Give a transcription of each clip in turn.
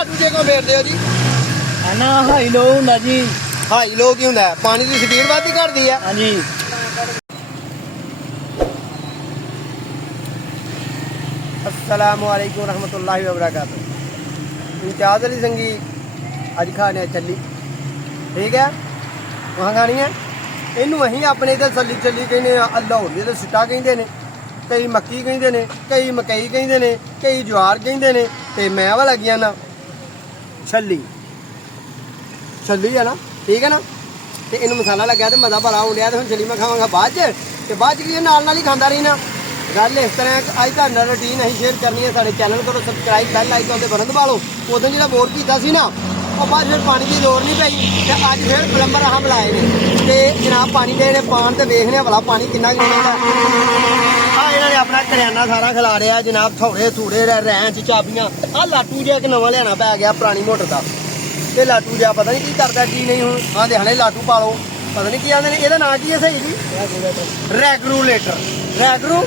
ਲਾਟੂ ਜੇ ਕੋ ਫੇਰਦੇ ਹੋ ਜੀ? ਨਾ ਹਾਈ ਲੋ ਹੁੰਦਾ ਜੀ। ਹਾਈ ਲੋ ਕੀ ਹੁੰਦਾ? ਪਾਣੀ ਦੀ ਸਪੀਡ ਵੱਧਦੀ ਘਟਦੀ ਆ? ਹਾਂਜੀ। अस्सलामुअलैकुम रहमतुल्लाहि व बरकातुहू। इम्तियाज़ अली संगी अज खाने चली, ठीक है? वहाँ खानी है इनू अं अपने इधर सली चली कहने, लाहौर भी सिट्टा कहते हैं, कई मक्की कहते हैं, कई मकई कहते हैं, कई ज्वार कहते हैं, तो मैं वाला गया ना छली छली है ना, ठीक है ना? तो इनू मसाला लग्या तो मज़ा भला हो गया। तो हम छली मैं खावांगा बाद च नाल ही खाता रही ना। गल इस तरह अज तुहाडे रूटीन असीं शेयर करनी है। साडे चैनल करो सबसक्राइब, बैल आइकन ते बटन दबा लो। उदों जिहड़ा बोर कीता सी ना, वो बाद फिर पानी की लोड़ नहीं पई ते अज फिर प्लंबर अहां बुलाए ने ते जनाब पानी दे ने पान ते वेखने भला पानी किन्ना किन्ना दा। आ इन्हां ने अपना करियाना सारा खिला रहा जनाब, थोड़े थूड़े रैंच चाबियां। आ लाटू जिहा इक नवां लियाना पै गया पुरानी मोटर दा, ते लाटू जिहा पता नहीं की करदा की नहीं। हुण आ देखणे लाटू पा लो, पता नहीं की आंदे ने। इहदा नाम की है सही जी? रैगुलेटर। रैगरू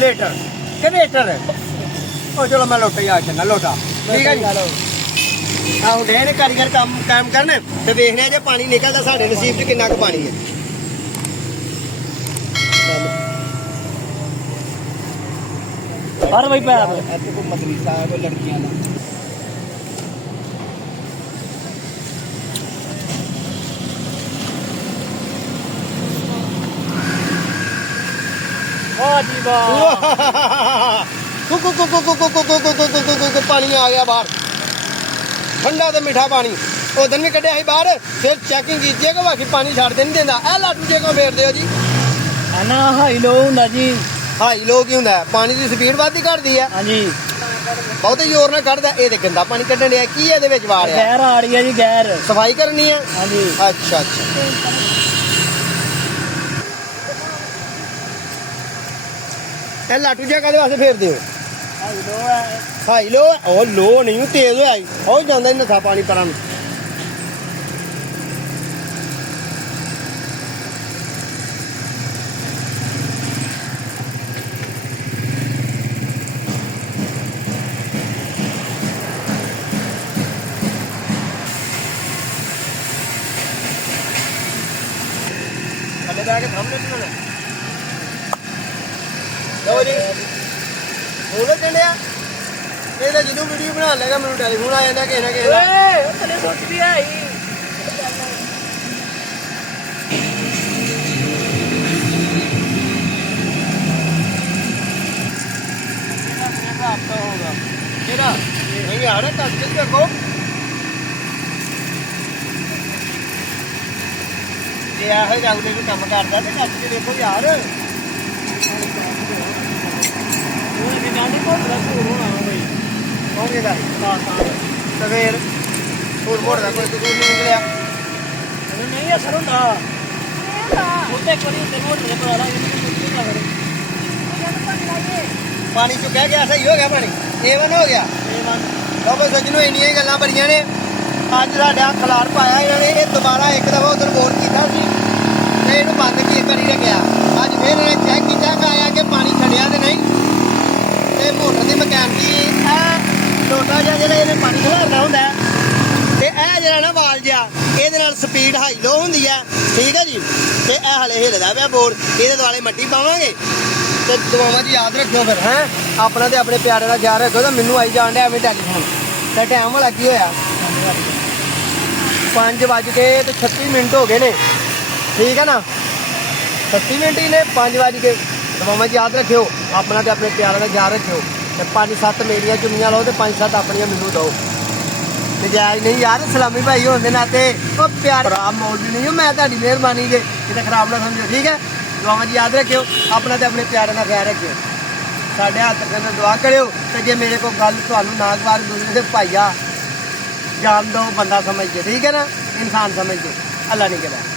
लेटर के वेटर है? ओ चलो मैं लोटा ही आ चलना, लोटा ठीक है जी। आहो डे ने कारीगर काम करने ते देखने जे पानी निकलदा साडे नसीब च किन्ना क पानी है। हर भाई पैर ऐसे को मदरसा है, कोई लड़कियां ना पानी आ गया बाहर, ठंडा तो मीठा पानी। उदन भी कढ़िया ही बाहर, फिर चेकिंग की बाकी पानी छड़ नहीं देता। ए लाटू जे को फेरते हो जी? ना हाई लो ਹੁੰਦਾ जी। हाई लो की ਹੁੰਦਾ? पानी की स्पीड ਵੱਧਦੀ ਘਟਦੀ ਹੈ? ਹਾਂਜੀ। बहुत जोर ਨਾਲ ਕੱਢਦਾ। ਇਹ ਤੇ ਗੰਦਾ ਪਾਣੀ ਕੱਢਣ ਡਿਆ ਕੀ ਇਹਦੇ ਵਿੱਚ ਵਾੜ ਆ? ਗੈਰ ਆ ਰਹੀ ਹੈ ਜੀ, ਗੈਰ ਸਫਾਈ ਕਰਨੀ ਹੈ। ਹਾਂਜੀ। ਅੱਛਾ ਅੱਛਾ। ਇਹ ਲਾਟੂ ਜਿਹਾ ਕਾਹਦੇ ਵਾਸਤੇ ਫੇਰਦੇ ਹੋ? ਹਾਈ ਲੋ ਹੈ। High low? ਉਹ ਲੋ ਨਹੀਂ, ਤੇਜ਼ ਹੋਇਆ ਹੀ ਉਹ ਜਾਂਦਾ ਹੀ ਨਥਾ ਪਾਣੀ ਪਰਾਂ ਨੂੰ। ਥੱਲੇ ਬੈ ਕੇ ਸਾਹਮਣੇ ਬਣਾਉਣਾ ਲਓ ਜੀ। ਹੋਰ ਕਹਿੰਦਿਆ ਇਹ ਤਾਂ ਜਦੋਂ ਵੀਡੀਓ ਬਣਾ ਲੇਗਾ ਮੈਨੂੰ ਟੈਲੀਫੋਨ ਆ ਜਾਂਦਾ ਕਿਸੇ ਨਾ ਕਿਸੇ ਦਾ। ਓਏ ਉਹ ਥੱਲੇ ਸੁੱਟ ਵੀ ਆਈ। ਕਿਹੜਾ ਨਹੀਂ ਯਾਰ, ਕੱਟ ਕੇ ਦੇਖੋ ਜੇ ਇਹੋ ਜਿਹਾ ਕੋਈ ਕੰਮ ਕਰਦਾ ਤੇ ਕੱਟ ਕੇ ਦੇਖੋ ਯਾਰ। ਉਹ ਵੀ ਗਾਂਢੀ ਕੋਲ ਰਸੂਰ ਹੋਣਾ ਬਈ। ਕੌਣ ਇਹਦਾ? ਸਵੇਰ ਹੋਰ ਮੋੜ ਦਾ ਕੋਈ ਕਸੂਰ ਨਹੀਂ ਨਿਕਲਿਆ। ਨਹੀਂ ਅਸਰ ਹੁੰਦਾ ਉੱਤੇ ਇੱਕ ਵਾਰੀ ਉੱਤੇ ਮੋਟਰ ਦੇ ਪੜਾ ਪਾਣੀ ਚੁੱਕਿਆ ਗਿਆ, ਸਹੀ ਹੋ ਗਿਆ ਪਾਣੀ, A1 ਹੋ ਗਿਆ। ਬਾਬਾ ਸੱਜਣੋ ਇੰਨੀਆਂ ਹੀ ਗੱਲਾਂ ਬੜੀਆਂ ਨੇ। ਅੱਜ ਸਾਡਾ ਖਲਾਰ ਪਾਇਆ ਇਹਨਾਂ ਨੇ। ਇਹ ਦੁਬਾਰਾ ਇੱਕ ਦਫਾ ਉਧਰ ਬੋਰ ਕੀਤਾ ਸੀ ਤੇ ਇਹਨੂੰ ਬੰਦ ਕਰੀ ਰੱਖਿਆ। ਅੱਜ ਫਿਰ ਇਹਨੇ ਚੈੱਕ ਕੀਤਾ ਕਿ ਆਇਆ ਕਿ ਪਾਣੀ ਛੱਡਿਆ ਤੇ ਨਹੀਂ। ਤੇ ਮੋਟਰ ਦੀ ਮਕੈਨਿਕੀ ਇਹ ਲੋਟਾ ਜਿਹਾ ਜਿਹੜਾ ਇਹਨੇ ਪਾਣੀ ਖਲਾਰਨਾ ਹੁੰਦਾ ਤੇ ਇਹ ਜਿਹੜਾ ਨਾ ਵਾਲ ਜਿਹਾ ਇਹਦੇ ਨਾਲ ਸਪੀਡ ਹਾਈ ਲੋ ਹੁੰਦੀ ਹੈ, ਠੀਕ ਹੈ ਜੀ। ਤੇ ਇਹ ਹਲੇ ਹਿੱਲਦਾ ਪਿਆ ਬੋਰ, ਇਹਦੇ ਦੁਆਲੇ ਮੱਟੀ ਪਾਵਾਂਗੇ ਤੇ ਦੁਆਵਾਂ 'ਚ ਯਾਦ ਰੱਖਿਓ ਫਿਰ ਹੈਂ। ਆਪਣਾ ਤੇ ਆਪਣੇ ਪਿਆਰੇ ਦਾ ਖਿਆਲ ਰੱਖਿਓ। ਤਾਂ ਮੈਨੂੰ ਆਈ ਜਾਣ ਡਿਆ ਐਵੇਂ ਟੈਲੀਫੋਨ ਤੇ ਟਾਈਮ ਵਾਲਾ ਕੀ ਹੋਇਆ? 5:36 ਹੋ ਗਏ ਨੇ, ਠੀਕ ਹੈ ਨਾ? 36 ਮਿੰਟ ਹੀ ਨੇ, 5:00 ਦਵਾਵਾਂ 'ਚ ਯਾਦ ਰੱਖਿਓ। ਆਪਣਾ ਤੇ ਆਪਣੇ ਪਿਆਰਾਂ ਦਾ ਖਿਆਲ ਰੱਖਿਓ ਤੇ 5-7 ਮੇਰੀਆਂ ਚੁੰਨੀਆਂ ਲਓ ਤੇ 5-7 ਆਪਣੀਆਂ ਮੈਨੂੰ ਦਿਓ। ਤੇ ਜਾਇਜ਼ ਨਹੀਂ ਯਾਰ, ਸਲਾਮੀ ਭਾਈ ਹੋਣ ਦੇ ਨਾਤੇ ਉਹ ਪਿਆਰ ਖਰਾਬ ਮੌਲਵੀ ਨਹੀਂ ਹੋ ਮੈਂ, ਤੁਹਾਡੀ ਮਿਹਰਬਾਨੀ ਜੇ ਕਿਤੇ ਖਰਾਬ ਨਾ ਸਮਝੋ, ਠੀਕ ਹੈ? ਦੁਆਵਾਂ 'ਚ ਯਾਦ ਰੱਖਿਓ। ਆਪਣਾ ਤੇ ਆਪਣੇ ਪਿਆਰਾਂ ਦਾ ਖਿਆਲ ਰੱਖਿਓ। ਸਾਡੇ ਹੱਥ ਤੱਕ ਦੁਆ ਕਰਿਓ ਤੇ ਜੇ ਮੇਰੇ ਕੋਲ ਗੱਲ ਤੁਹਾਨੂੰ ਨਾ ਗਵਾਰ ਦੂਸਰੇ ਦੇ ਭਾਈਆ ਜਾਣ ਦੋ ਬੰਦਾ ਸਮਝ ਕੇ, ਠੀਕ ਹੈ ਨਾ? ਇਨਸਾਨ ਸਮਝ ਕੇ। ਅੱਲਾ ਨਹੀਂ ਕਰੇ।